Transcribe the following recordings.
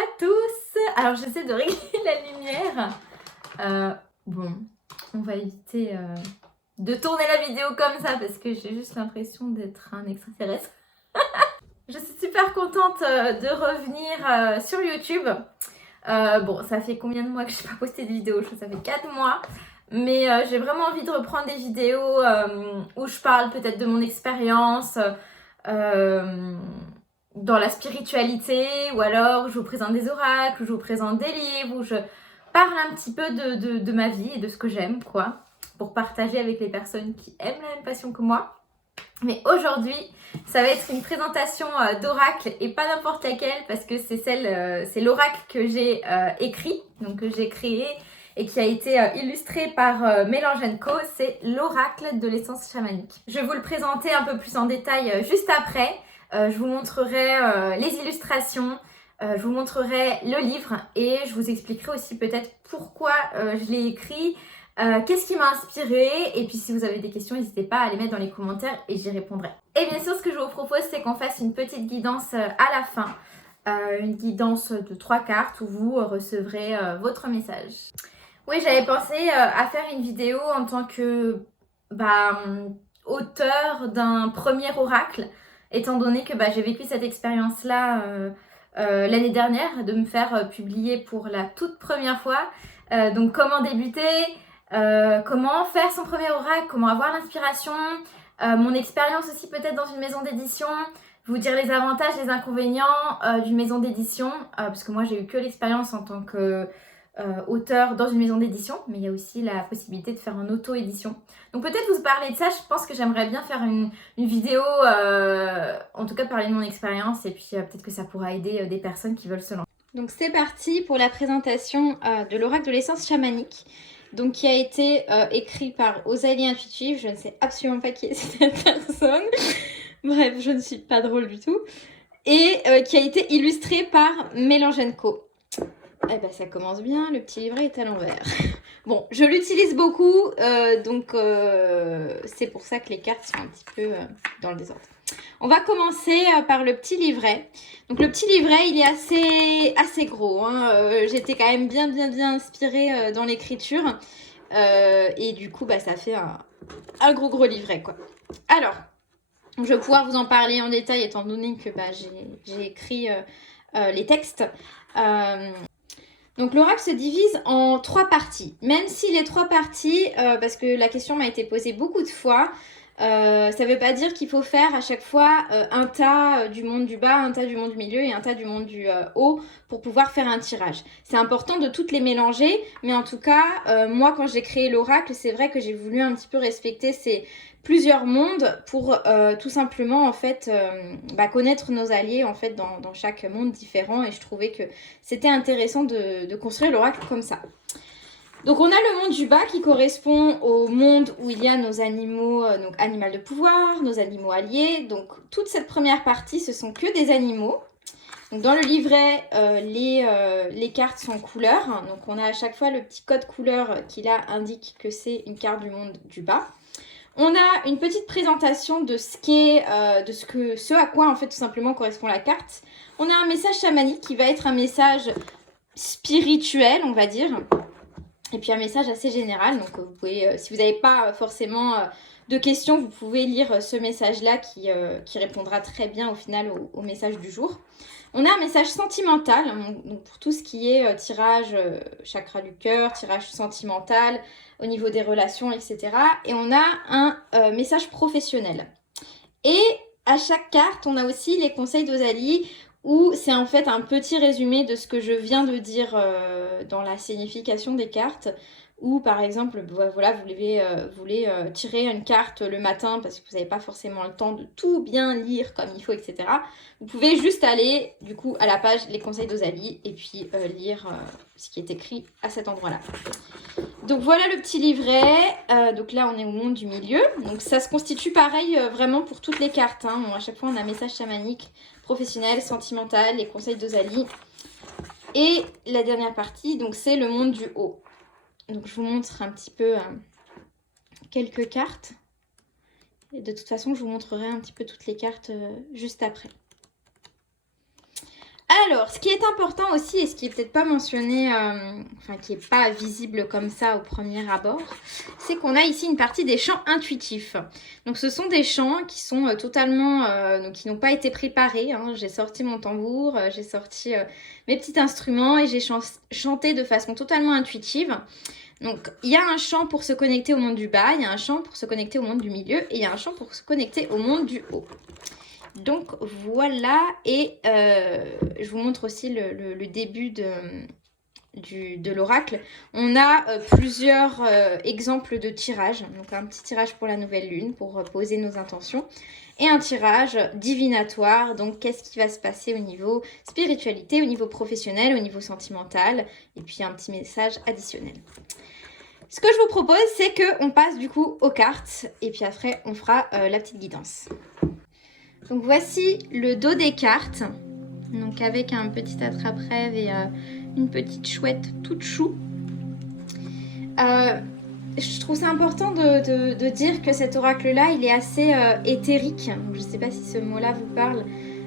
à tous. Alors j'essaie de régler la lumière. Bon, on va éviter de tourner la vidéo comme ça parce que j'ai juste l'impression d'être un extraterrestre. Je suis super contente de revenir sur YouTube. Bon, ça fait combien de mois que je n'ai pas posté de vidéo? Je crois que ça fait 4 mois. Mais j'ai vraiment envie de reprendre des vidéos où je parle peut-être de mon expérience dans la spiritualité, ou alors je vous présente des oracles, ou je vous présente des livres, où je parle un petit peu de ma vie et de ce que j'aime, quoi, pour partager avec les personnes qui aiment la même passion que moi. Mais aujourd'hui, ça va être une présentation d'oracle et pas n'importe laquelle parce que c'est l'oracle que j'ai écrit, donc que j'ai créé et qui a été illustré par Mélange & Co. C'est l'oracle de l'essence chamanique. Je vais vous le présenter un peu plus en détail juste après. Je vous montrerai les illustrations, je vous montrerai le livre et je vous expliquerai aussi peut-être pourquoi je l'ai écrit. Qu'est-ce qui m'a inspiré? Et puis si vous avez des questions, n'hésitez pas à les mettre dans les commentaires et j'y répondrai. Et bien sûr, ce que je vous propose, c'est qu'on fasse une petite guidance à la fin. Une guidance de 3 cartes où vous recevrez votre message. Oui, j'avais pensé à faire une vidéo en tant que auteur d'un premier oracle, étant donné que j'ai vécu cette expérience-là l'année dernière, de me faire publier pour la toute première fois. Donc comment débuter, comment faire son premier oracle, comment avoir l'inspiration, mon expérience aussi peut-être dans une maison d'édition, vous dire les avantages, les inconvénients d'une maison d'édition, parce que moi j'ai eu que l'expérience en tant que auteur dans une maison d'édition, mais il y a aussi la possibilité de faire en auto-édition. Donc peut-être vous parler de ça, je pense que j'aimerais bien faire une vidéo, en tout cas parler de mon expérience, et puis peut-être que ça pourra aider des personnes qui veulent se lancer. Donc c'est parti pour la présentation de l'oracle de l'essence chamanique, donc qui a été écrit par Osalie Intuitive. Je ne sais absolument pas qui est cette personne. Bref, je ne suis pas drôle du tout. Et qui a été illustré par Mélange & Co. Eh ben ça commence bien, le petit livret est à l'envers. Bon, je l'utilise beaucoup, donc c'est pour ça que les cartes sont un petit peu dans le désordre. On va commencer par le petit livret. Donc le petit livret, il est assez gros. Hein. J'étais quand même bien inspirée dans l'écriture. Et du coup, ça fait un gros livret, quoi. Alors, je vais pouvoir vous en parler en détail étant donné que j'ai écrit les textes. Donc l'oracle se divise en 3 parties. Même si les 3 parties, parce que la question m'a été posée beaucoup de fois, ça ne veut pas dire qu'il faut faire à chaque fois un tas du monde du bas, un tas du monde du milieu et un tas du monde du haut pour pouvoir faire un tirage. C'est important de toutes les mélanger, mais en tout cas, moi quand j'ai créé l'oracle, c'est vrai que j'ai voulu un petit peu respecter ces plusieurs mondes pour tout simplement en fait connaître nos alliés en fait dans chaque monde différent, et je trouvais que c'était intéressant de construire l'oracle comme ça. Donc on a le monde du bas qui correspond au monde où il y a nos animaux, donc animal de pouvoir, nos animaux alliés. Donc toute cette première partie, ce sont que des animaux. Donc dans le livret, les cartes sont couleurs. Donc on a à chaque fois le petit code couleur qui là indique que c'est une carte du monde du bas. On a une petite présentation de ce à quoi en fait tout simplement correspond la carte. On a un message chamanique qui va être un message spirituel, on va dire. Et puis un message assez général, donc vous pouvez, si vous n'avez pas forcément de questions, vous pouvez lire ce message-là qui répondra très bien au final au message du jour. On a un message sentimental, donc pour tout ce qui est tirage chakra du cœur, tirage sentimental, au niveau des relations, etc. Et on a un message professionnel. Et à chaque carte, on a aussi les conseils d'Osalie, où c'est en fait un petit résumé de ce que je viens de dire dans la signification des cartes. Ou par exemple, voilà, vous voulez tirer une carte le matin parce que vous n'avez pas forcément le temps de tout bien lire comme il faut, etc. Vous pouvez juste aller du coup à la page les conseils d'Osalie et puis lire ce qui est écrit à cet endroit-là. Donc voilà le petit livret. Donc là on est au monde du milieu. Donc ça se constitue pareil vraiment pour toutes les cartes. Hein. Bon, à chaque fois on a un message chamanique, professionnel, sentimental, les conseils d'Osalie. Et la dernière partie, donc c'est le monde du haut. Donc je vous montre un petit peu quelques cartes. Et de toute façon, je vous montrerai un petit peu toutes les cartes juste après. Alors, ce qui est important aussi, et ce qui est peut-être pas mentionné, enfin qui est pas visible comme ça au premier abord, c'est qu'on a ici une partie des chants intuitifs. Donc ce sont des chants qui sont totalement, donc qui n'ont pas été préparés, hein. J'ai sorti mon tambour, j'ai sorti mes petits instruments et j'ai chanté de façon totalement intuitive. Donc il y a un chant pour se connecter au monde du bas, il y a un chant pour se connecter au monde du milieu et il y a un chant pour se connecter au monde du haut. Donc voilà, et je vous montre aussi le début de l'oracle. On a plusieurs exemples de tirages. Donc un petit tirage pour la nouvelle lune, pour poser nos intentions. Et un tirage divinatoire, donc qu'est-ce qui va se passer au niveau spiritualité, au niveau professionnel, au niveau sentimental. Et puis un petit message additionnel. Ce que je vous propose, c'est qu'on passe du coup aux cartes. Et puis après, on fera la petite guidance. Donc voici le dos des cartes, donc avec un petit attrape-rêve et une petite chouette toute chou. Je trouve ça important de dire que cet oracle-là, il est assez éthérique. Je ne sais pas si ce mot-là vous parle,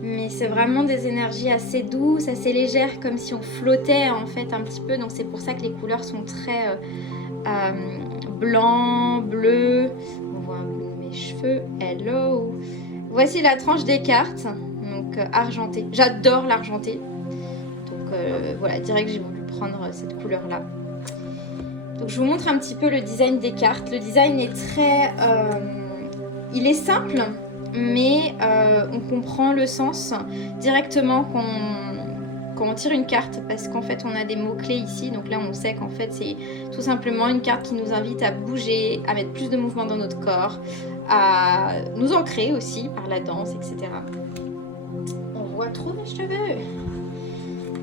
mais c'est vraiment des énergies assez douces, assez légères, comme si on flottait en fait un petit peu. Donc c'est pour ça que les couleurs sont très blanc, bleu. On voit un bout de mes cheveux, hello. Voici la tranche des cartes, donc argentée. J'adore l'argenté. Donc voilà, direct j'ai voulu prendre cette couleur-là. Donc je vous montre un petit peu le design des cartes. Le design est très... il est simple, mais on comprend le sens directement quand on tire une carte, parce qu'en fait on a des mots-clés ici. Donc là on sait qu'en fait c'est tout simplement une carte qui nous invite à bouger, à mettre plus de mouvement dans notre corps, à nous ancrer aussi par la danse, etc. On voit trop mes cheveux.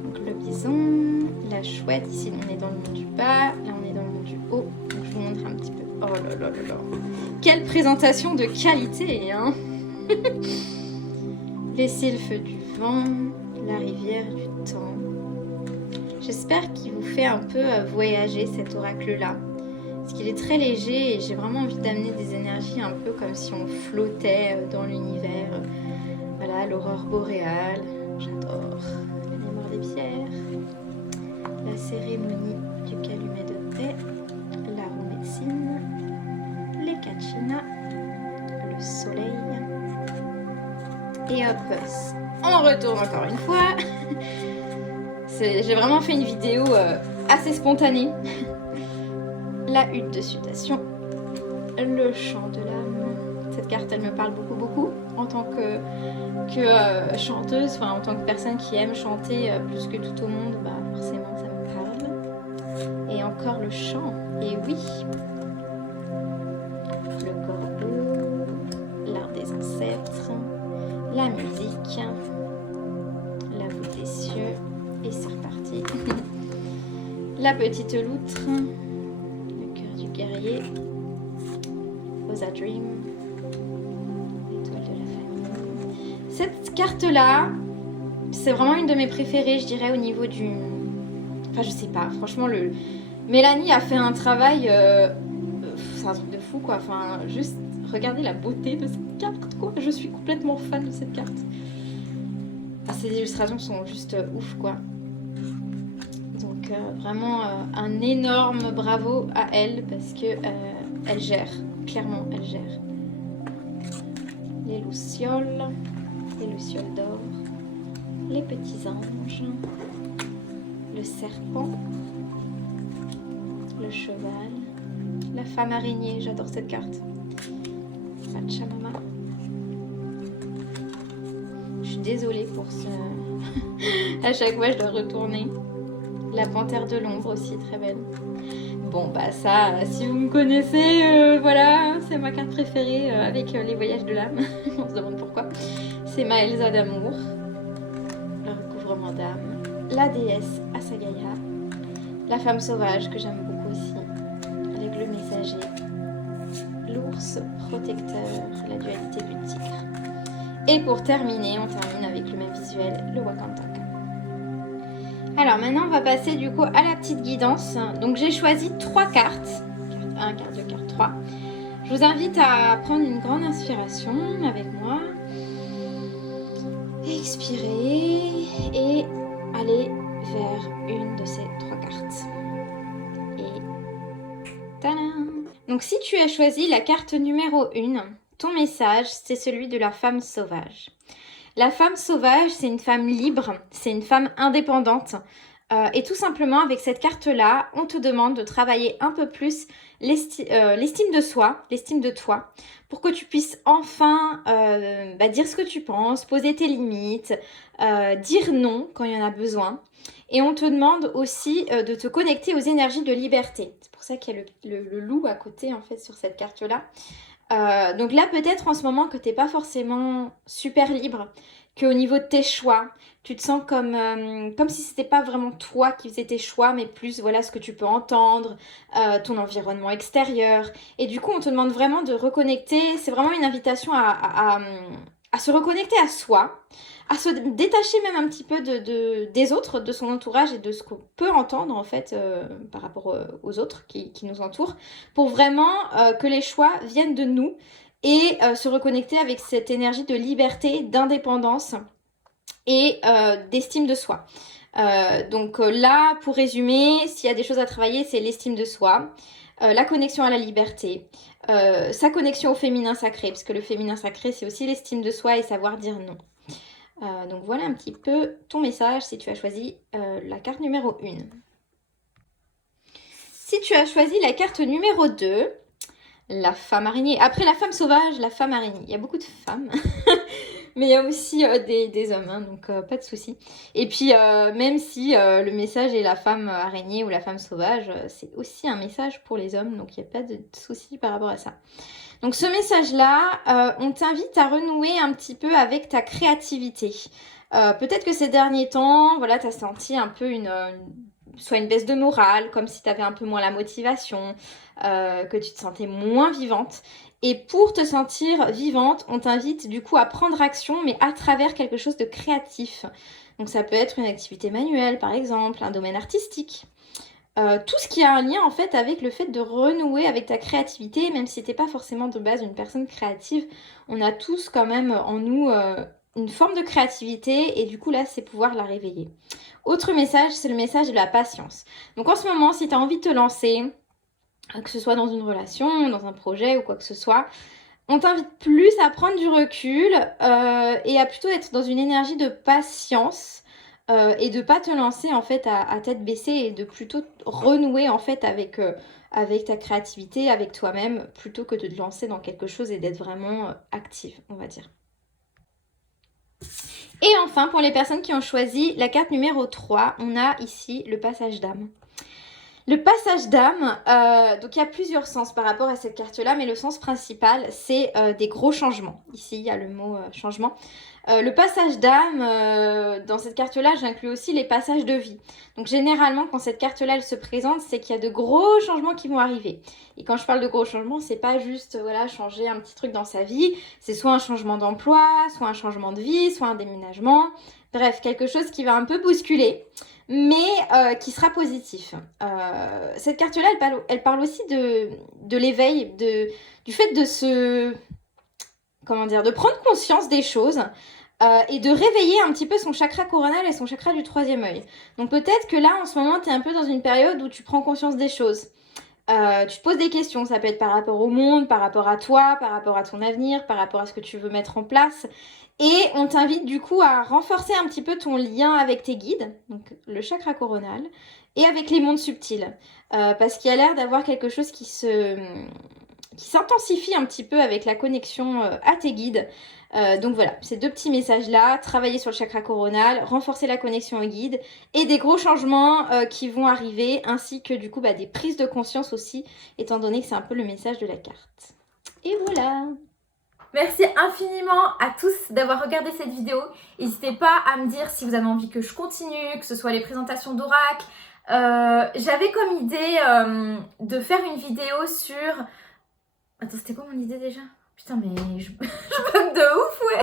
Donc le bison, la chouette, ici on est dans le monde du bas, là on est dans le monde du haut. Donc je vous montre un petit peu. Oh là là là là. Quelle présentation de qualité, hein. Les sylphes du vent, la rivière du temps. J'espère qu'il vous fait un peu voyager cet oracle-là. Parce qu'il est très léger et j'ai vraiment envie d'amener des énergies un peu comme si on flottait dans l'univers. Voilà, l'aurore boréale, j'adore. La mémoire des pierres, la cérémonie du calumet de paix, la roue médecine, les kachina, le soleil. Et hop, on retourne encore une fois. J'ai vraiment fait une vidéo assez spontanée. La hutte de sudation, le chant de l'âme. Cette carte, elle me parle beaucoup en tant que chanteuse, enfin en tant que personne qui aime chanter plus que tout au monde, bah forcément ça me parle. Et encore le chant, et oui, le corbeau, l'art des ancêtres, la musique, la voûte des cieux, et c'est reparti. La petite loutre, guerrier, Rosa Dream, l'étoile de la famille. Cette carte-là, c'est vraiment une de mes préférées, je dirais, au niveau du... Enfin, je sais pas, franchement, Mélanie a fait un travail... c'est un truc de fou, quoi. Enfin, juste, regardez la beauté de cette carte, quoi. Je suis complètement fan de cette carte. Ah, ces illustrations sont juste ouf, quoi. Vraiment un énorme bravo à elle parce que elle gère, clairement elle gère. Les lucioles d'or, les petits anges, le serpent, le cheval, la femme araignée, j'adore cette carte. Pachamama. Je suis désolée pour ce... à chaque fois je dois retourner. La panthère de l'ombre aussi, très belle. Bon, bah ça, si vous me connaissez, voilà, c'est ma carte préférée avec les voyages de l'âme. On se demande pourquoi. C'est ma Elsa d'amour. Le recouvrement d'âme. La déesse Asagaya. La femme sauvage, que j'aime beaucoup aussi. L'aigle messager. L'ours protecteur. La dualité du tigre. Et pour terminer, on termine avec le même visuel, le Wakantaka. Alors maintenant on va passer du coup à la petite guidance. Donc j'ai choisi 3 cartes. Carte 1, carte 2, carte 3. Je vous invite à prendre une grande inspiration avec moi. Expirer et aller vers une de ces 3 cartes. Et tadam! Donc si tu as choisi la carte numéro 1, ton message, c'est celui de la femme sauvage. La femme sauvage, c'est une femme libre, c'est une femme indépendante. Et tout simplement, avec cette carte-là, on te demande de travailler un peu plus l'estime de soi, l'estime de toi, pour que tu puisses enfin dire ce que tu penses, poser tes limites, dire non quand il y en a besoin. Et on te demande aussi de te connecter aux énergies de liberté. C'est pour ça qu'il y a le loup à côté, en fait, sur cette carte-là. Donc là, peut-être en ce moment que tu n'es pas forcément super libre, qu'au niveau de tes choix, tu te sens comme si c'était pas vraiment toi qui faisais tes choix, mais plus voilà ce que tu peux entendre, ton environnement extérieur. Et du coup, on te demande vraiment de reconnecter. C'est vraiment une invitation à se reconnecter à soi, à se détacher même un petit peu des autres, de son entourage et de ce qu'on peut entendre en fait par rapport aux autres qui nous entourent, pour vraiment que les choix viennent de nous et se reconnecter avec cette énergie de liberté, d'indépendance et d'estime de soi. Donc là, pour résumer, s'il y a des choses à travailler, c'est l'estime de soi, la connexion à la liberté, sa connexion au féminin sacré, parce que le féminin sacré, c'est aussi l'estime de soi et savoir dire non. Donc voilà un petit peu ton message si tu as choisi la carte numéro 1. Si tu as choisi la carte numéro 2, la femme araignée. Après la femme sauvage, la femme araignée. Il y a beaucoup de femmes, mais il y a aussi des hommes, hein, donc pas de souci. Et puis même si le message est la femme araignée ou la femme sauvage, c'est aussi un message pour les hommes, donc il n'y a pas de souci par rapport à ça. Donc ce message-là, on t'invite à renouer un petit peu avec ta créativité. Peut-être que ces derniers temps, voilà, tu as senti un peu soit une baisse de morale, comme si tu avais un peu moins la motivation, que tu te sentais moins vivante. Et pour te sentir vivante, on t'invite du coup à prendre action, mais à travers quelque chose de créatif. Donc ça peut être une activité manuelle, par exemple, un domaine artistique. Tout ce qui a un lien en fait avec le fait de renouer avec ta créativité, même si t'es pas forcément de base une personne créative, on a tous quand même en nous une forme de créativité et du coup là c'est pouvoir la réveiller. Autre message, c'est le message de la patience. Donc en ce moment, si tu as envie de te lancer, que ce soit dans une relation, dans un projet ou quoi que ce soit, on t'invite plus à prendre du recul et à plutôt être dans une énergie de patience. Et de pas te lancer en fait à tête baissée et de plutôt renouer en fait avec ta créativité, avec toi-même, plutôt que de te lancer dans quelque chose et d'être vraiment active, on va dire. Et enfin, pour les personnes qui ont choisi la carte numéro 3, on a ici le passage d'âme. Le passage d'âme, donc il y a plusieurs sens par rapport à cette carte-là, mais le sens principal, c'est des gros changements. Ici, il y a le mot changement. Le passage d'âme, dans cette carte-là, j'inclus aussi les passages de vie. Donc généralement, quand cette carte-là, elle se présente, c'est qu'il y a de gros changements qui vont arriver. Et quand je parle de gros changements, c'est pas juste voilà, changer un petit truc dans sa vie, c'est soit un changement d'emploi, soit un changement de vie, soit un déménagement. Bref, quelque chose qui va un peu bousculer, mais qui sera positif. Cette carte-là, elle parle aussi de l'éveil, du fait de de prendre conscience des choses et de réveiller un petit peu son chakra coronal et son chakra du 3e œil. Donc peut-être que là, en ce moment, tu es un peu dans une période où tu prends conscience des choses. Tu te poses des questions, ça peut être par rapport au monde, par rapport à toi, par rapport à ton avenir, par rapport à ce que tu veux mettre en place. Et on t'invite du coup à renforcer un petit peu ton lien avec tes guides, donc le chakra coronal, et avec les mondes subtils. Parce qu'il y a l'air d'avoir quelque chose qui s'intensifie un petit peu avec la connexion à tes guides. Donc voilà, ces 2 petits messages-là, travailler sur le chakra coronal, renforcer la connexion aux guides et des gros changements qui vont arriver, ainsi que du coup des prises de conscience aussi, étant donné que c'est un peu le message de la carte. Et voilà! Merci infiniment à tous d'avoir regardé cette vidéo. N'hésitez pas à me dire si vous avez envie que je continue, que ce soit les présentations d'oracle. J'avais comme idée de faire une vidéo sur... Attends, c'était quoi mon idée déjà? Putain, mais je bug de ouf, ouais.